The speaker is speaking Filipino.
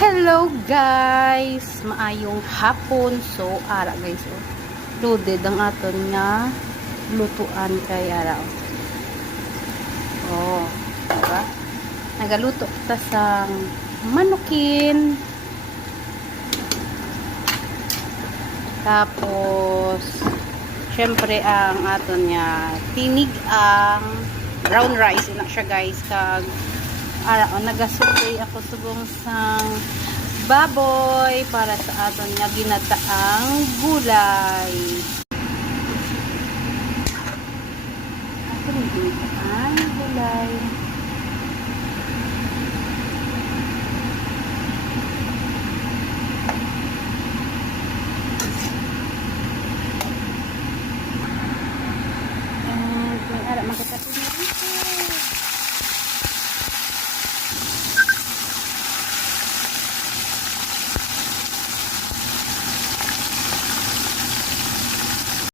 Hello guys! Maayong hapon. So, ara guys. Oh. Loaded ang aton nga lutuan kay ara. Oh, diba? Nagaluto kita sa manukin. Tapos, syempre ang aton nga tinig ang brown rice. Ina siya guys. Kag ara o nagasukay ako subong sang baboy para sa aton nga ginataang gulay. Aton ginataang gulay.